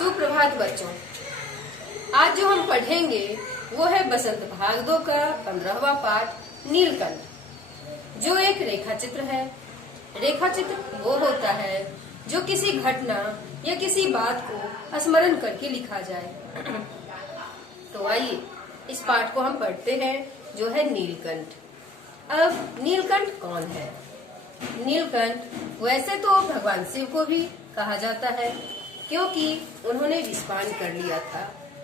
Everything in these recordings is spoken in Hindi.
सुप्रभात बच्चों। आज जो हम पढ़ेंगे वो है बसंत भाग 2 का 15वां पाठ नीलकंठ, जो एक रेखा चित्र है। रेखा चित्र वो होता है जो किसी घटना या किसी बात को स्मरण करके लिखा जाए। तो आइए इस पाठ को हम पढ़ते हैं, जो है नीलकंठ। अब नीलकंठ कौन है? नीलकंठ वैसे तो भगवान शिव को भी कहा जाता है, क्योंकि उन्होंने विषपान कर लिया था,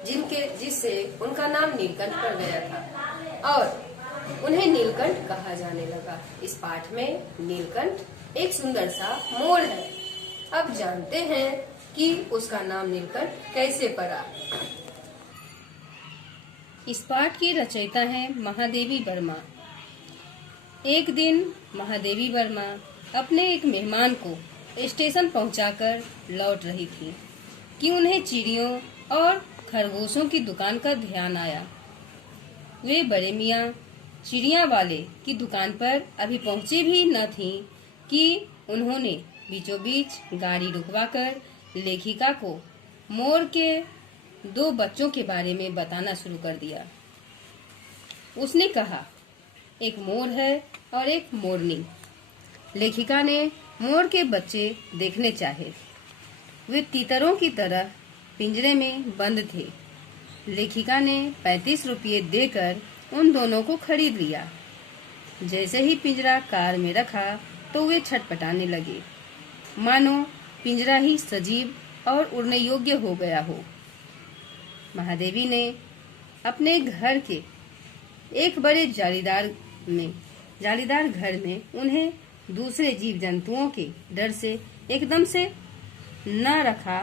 जिससे उनका नाम नीलकंठ पड़ गया था और उन्हें नीलकंठ कहा जाने लगा। इस पाठ में नीलकंठ एक सुंदर सा मोर है। अब जानते हैं कि उसका नाम नीलकंठ कैसे पड़ा। इस पाठ की रचयिता है महादेवी वर्मा। एक दिन महादेवी वर्मा अपने एक मेहमान को स्टेशन पहुंचाकर लौट रही थी कि उन्हें चिड़ियों और खरगोशों की दुकान का ध्यान आया। वे बड़े मियाँ चिड़िया वाले की दुकान पर अभी पहुंचे भी न थी कि उन्होंने बीचों बीच गाड़ी रुकवाकर लेखिका को मोर के 2 बच्चों के बारे में बताना शुरू कर दिया। उसने कहा, एक मोर है और एक मोरनी। लेखिका ने मोर के बच्चे देखने चाहे। वे तीतरों की तरह पिंजरे में बंद थे। लेखिका ने 35 रुपये देकर उन दोनों को खरीद लिया। जैसे ही पिंजरा कार में रखा तो वे छटपटाने लगे, मानो पिंजरा ही सजीव और उड़ने योग्य हो गया हो। महादेवी ने अपने घर के एक बड़े जालीदार घर में उन्हें दूसरे जीव जंतुओं के डर से एकदम से न रखा,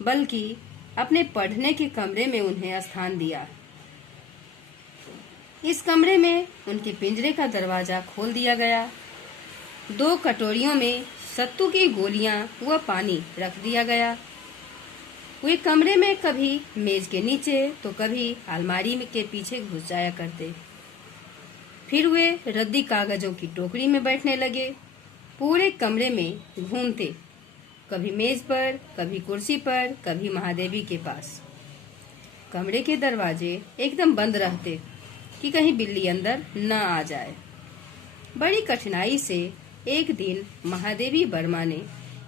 बल्कि अपने पढ़ने के कमरे में उन्हें स्थान दिया। इस कमरे में उनके पिंजरे का दरवाजा खोल दिया गया। 2 कटोरियों में सत्तू की गोलियां व पानी रख दिया गया। वे कमरे में कभी मेज के नीचे तो कभी अलमारी के पीछे घुस जाया करते। फिर वे रद्दी कागजों की टोकरी में बैठने लगे। पूरे कमरे में घूमते, कभी मेज पर, कभी कुर्सी पर, कभी महादेवी के पास। कमरे के दरवाजे एकदम बंद रहते कि कहीं बिल्ली अंदर न आ जाए। बड़ी कठिनाई से एक दिन महादेवी वर्मा ने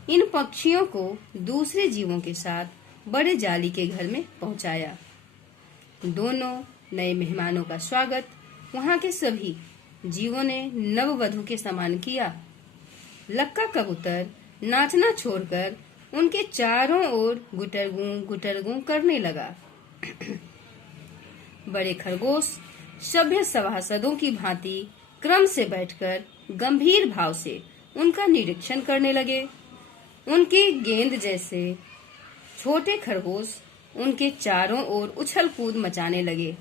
इन पक्षियों को दूसरे जीवों के साथ बड़े जाली के घर में पहुंचाया। दोनों नए मेहमानों का स्वागत वहां के सभी जीवों ने नववधू के समान किया। लक्का कबूतर नाचना छोड़कर उनके चारों ओर गुटरगू करने लगा। बड़े खरगोश सभ्य सभासदों की भांति क्रम से बैठकर गंभीर भाव से उनका निरीक्षण करने लगे। उनके गेंद जैसे छोटे खरगोश उनके चारों ओर उछल कूद मचाने लगे।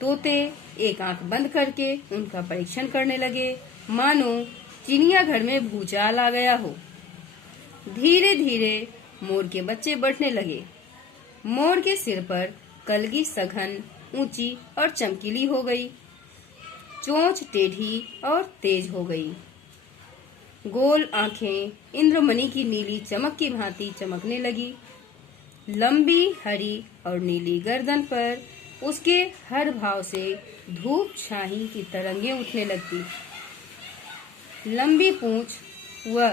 तोते एक आंख बंद करके उनका परीक्षण करने लगे, मानो चिड़ियाघर में भूचाल आ गया हो। धीरे धीरे मोर के बच्चे बढ़ने लगे। मोर के सिर पर कलगी सघन, ऊंची और चमकीली हो गई। चोंच टेढ़ी और तेज हो गई। गोल आंखें इंद्रमणि की नीली चमक की भांति चमकने लगी। लंबी हरी और नीली गर्दन पर उसके हर भाव से धूप छाही की तरंगें उठने लगती। लंबी पूंछ व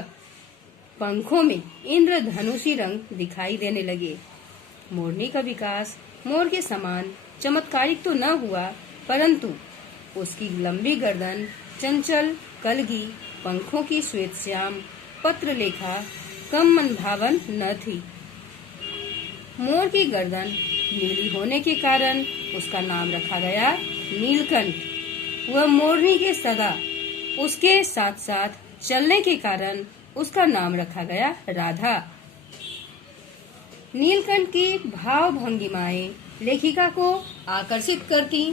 पंखों में इंद्रधनुषी रंग दिखाई देने लगे। मोरनी का विकास मोर के समान चमत्कारिक तो न हुआ, परंतु उसकी लंबी गर्दन, चंचल कलगी पंखों की श्वेत श्याम पत्र लेखा कम मनभावन न थी। मोर की गर्दन नीली होने के कारण उसका नाम रखा गया नीलकंठ। वह मोरनी के सदा उसके साथ साथ चलने के कारण उसका नाम रखा गया राधा। नीलकंठ की भाव भंगिमाएं लेखिका को आकर्षित करती।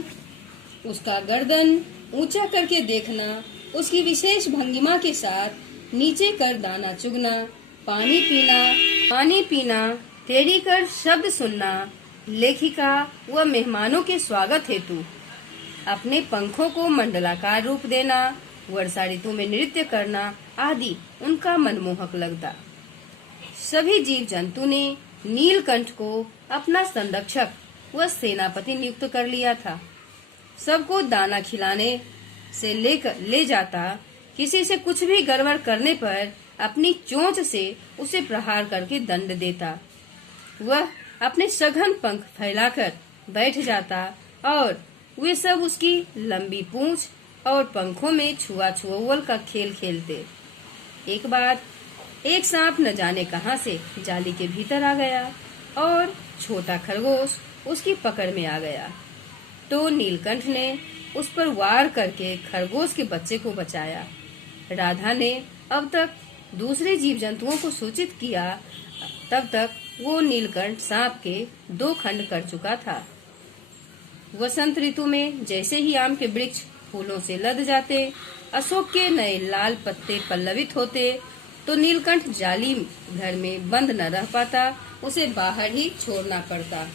उसका गर्दन ऊंचा करके देखना, उसकी विशेष भंगिमा के साथ नीचे कर दाना चुगना, पानी पीना, टेढ़ी कर शब्द सुनना, लेखिका व मेहमानों के स्वागत हेतु अपने पंखों को मंडलाकार रूप देना, वर्षा ऋतु में नृत्य करना आदि उनका मनमोहक लगता। सभी जीव जंतु ने नीलकंठ को अपना संरक्षक व सेनापति नियुक्त कर लिया था। सबको दाना खिलाने से ले जाता, किसी से कुछ भी गड़बड़ करने पर अपनी चोंच से उसे प्रहार करके दंड देता। वह अपने सघन पंख फैलाकर बैठ जाता और वे सब उसकी लंबी पूंछ और पंखों में छुआ-छुअल का खेल खेलते। एक बार एक सांप न जाने कहां से जाली के भीतर आ गया और छोटा खरगोश उसकी पकड़ में आ गया, तो नीलकंठ ने उस पर वार करके खरगोश के बच्चे को बचाया। राधा ने अब तक दूसरे जीव जंतुओं को सूचित किया, तब तक वो नीलकंठ सांप के 2 खंड कर चुका था। वसंत ऋतु में जैसे ही आम के वृक्ष फूलों से लद जाते, अशोक के नए लाल पत्ते पल्लवित होते, तो नीलकंठ जाली घर में बंद न रह पाता, उसे बाहर ही छोड़ना पड़ता।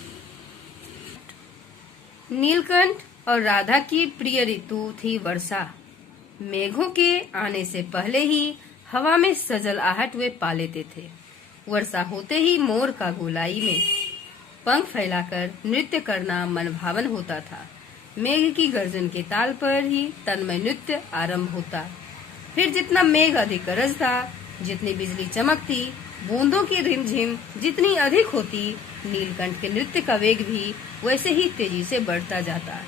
नीलकंठ और राधा की प्रिय ऋतु थी वर्षा। मेघों के आने से पहले ही हवा में सजल आहट वे पा लेते थे। वर्षा होते ही मोर का गोलाई में पंख फैलाकर नृत्य करना मनभावन होता था। मेघ की गर्जन के ताल पर ही तन्मय नृत्य आरंभ होता। फिर जितना मेघ अधिक गरजता, जितनी बिजली चमकती, बूंदों की रिमझिम जितनी अधिक होती, नीलकंठ के नृत्य का वेग भी वैसे ही तेजी से बढ़ता जाता।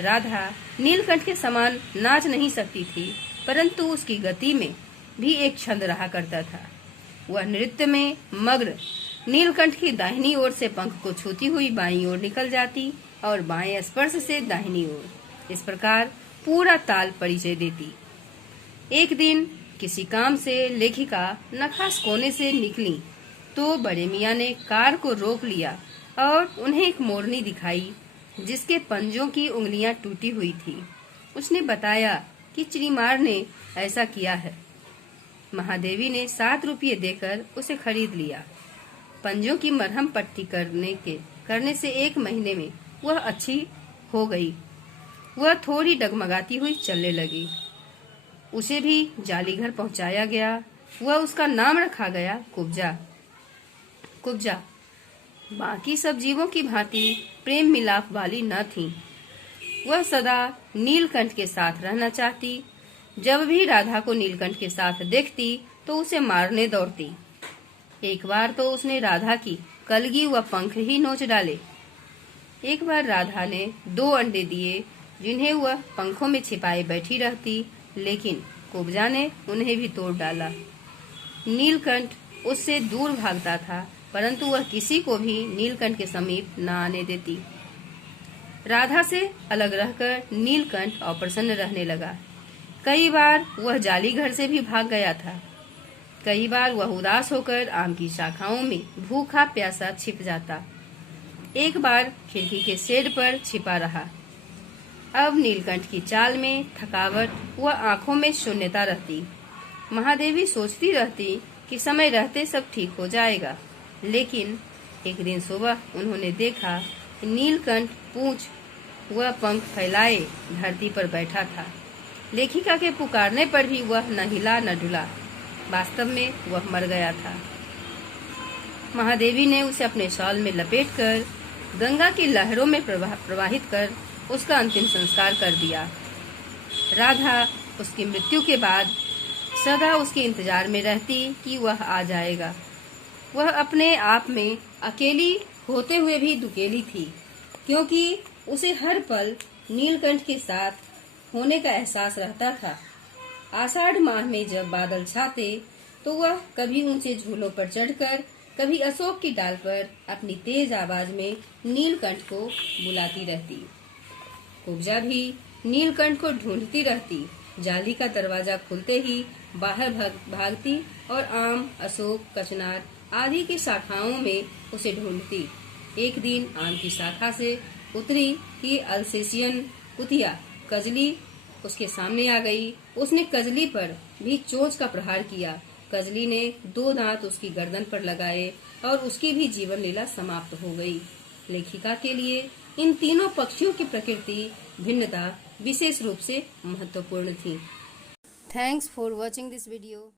राधा नीलकंठ के समान नाच नहीं सकती थी, परंतु उसकी गति में भी एक छंद रहा करता था। वह नृत्य में मग्न नीलकंठ की दाहिनी ओर से पंख को छूती हुई बाईं ओर निकल जाती और बाएं स्पर्श से दाहिनी ओर, इस प्रकार पूरा ताल परिचय देती। एक दिन किसी काम से लेखिका नखास कोने से निकली, तो बड़े मियाँ ने कार को रोक लिया और उन्हें एक मोरनी दिखाई जिसके पंजों की उंगलियां टूटी हुई थी। उसने बताया कि चिड़ीमार ने ऐसा किया है। महादेवी ने 7 रुपये देकर उसे खरीद लिया। पंजों की मरहम पट्टी करने से 1 महीने में वह अच्छी हो गई। वह थोड़ी डगमगाती हुई चलने लगी। उसे भी जाली घर पहुंचाया गया। वह उसका नाम रखा गया कुब्जा। कुब्जा बाकी सब जीवों की भांति प्रेम मिलाप वाली न थी। वह सदा नीलकंठ के साथ रहना चाहती। जब भी राधा को नीलकंठ के साथ देखती तो उसे मारने दौड़ती। एक बार तो उसने राधा की कलगी व पंख ही नोच डाले। एक बार राधा ने 2 अंडे दिए जिन्हें वह पंखों में छिपाए बैठी रहती, लेकिन कुब्जा ने उन्हें भी तोड़ डाला। नीलकंठ उससे दूर भागता था, परंतु वह किसी को भी नीलकंठ के समीप न आने देती। राधा से अलग रहकर नीलकंठ अप्रसन्न रहने लगा। कई बार वह जाली घर से भी भाग गया था। कई बार वह उदास होकर आम की शाखाओं में भूखा प्यासा छिप जाता। एक बार खिड़की के शेड पर छिपा रहा। अब नीलकंठ की चाल में थकावट व आंखों में शून्यता रहती। महादेवी सोचती रहती कि समय रहते सब ठीक हो जाएगा, लेकिन एक दिन सुबह उन्होंने देखा कि नीलकंठ पूंछ व पंख फैलाए धरती पर बैठा था। लेखिका के पुकारने पर भी वह न हिला न डुला। वास्तव में वह मर गया था। महादेवी ने उसे अपने शॉल में लपेटकर गंगा की लहरों में प्रवाहित कर उसका अंतिम संस्कार कर दिया। राधा उसकी मृत्यु के बाद सदा उसके इंतजार में रहती कि वह आ जाएगा। वह अपने आप में अकेली होते हुए भी दुकेली थी, क्योंकि उसे हर पल नीलकंठ के साथ होने का एहसास रहता था। आषाढ़ माह में जब बादल छाते तो वह कभी ऊंचे झूलों पर चढ़कर, कभी अशोक की डाल पर अपनी तेज आवाज में नीलकंठ को बुलाती रहती। कुब्जा भी नीलकंठ को ढूंढती रहती। जाली का दरवाजा खुलते ही बाहर भागती और आम, अशोक, कचनार आदि की शाखाओं में उसे ढूंढती। एक दिन आम की शाखा से उतरी कि अल्सेशियन कुतिया कजली उसके सामने आ गई। उसने कजली पर भी चोंच का प्रहार किया। कजली ने 2 दांत उसकी गर्दन पर लगाए और उसकी भी जीवन लीला समाप्त हो गई। लेखिका के लिए इन तीनों पक्षियों की प्रकृति भिन्नता विशेष रूप से महत्वपूर्ण थी। Thanks for watching this video.